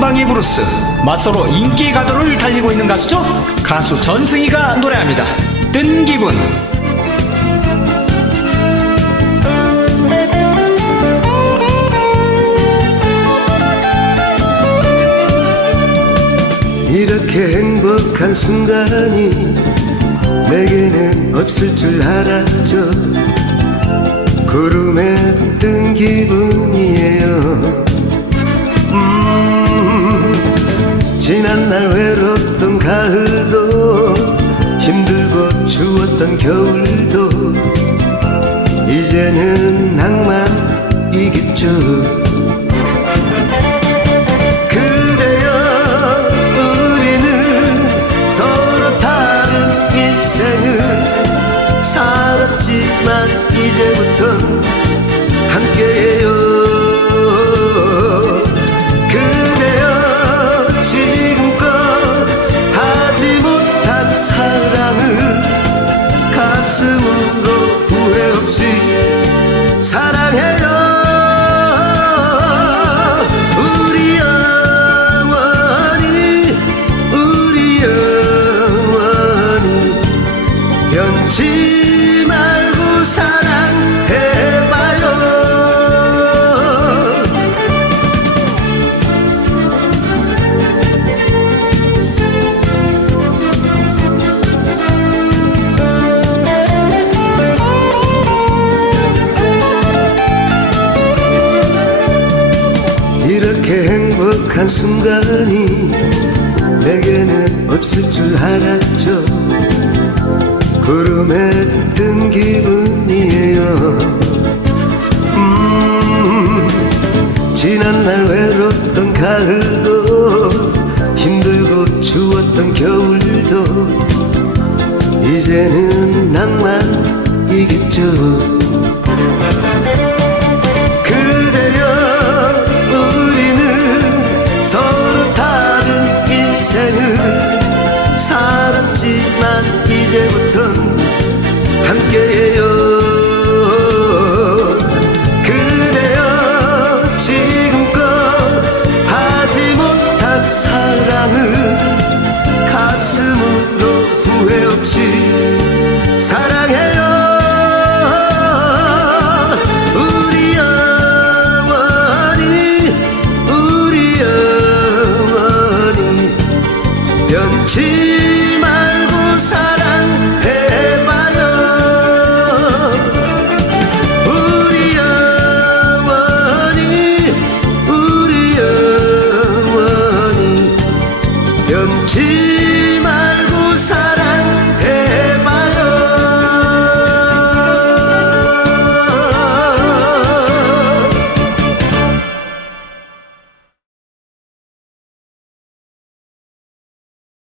한방의 브루스 맞서로 인기 가도를 달리고 있는 가수죠? 가수 전승희가 노래합니다. 뜬 기분. 이렇게 행복한 순간이 내게는 없을 줄 알았죠. 구름에 뜬 기분이에요 추웠던 겨울도 이제는 낭만이겠죠. 그래요 우리는 서로 다른 인생을 살았지만 이제부턴 함께해요 가슴으로 후회 없이 한 순간이 내게는 없을 줄 알았죠. 구름에 뜬 기분이에요. 음, 지난 날 외롭던 가을도 힘들고 추웠던 겨울도 이제는 낭만이겠죠 Te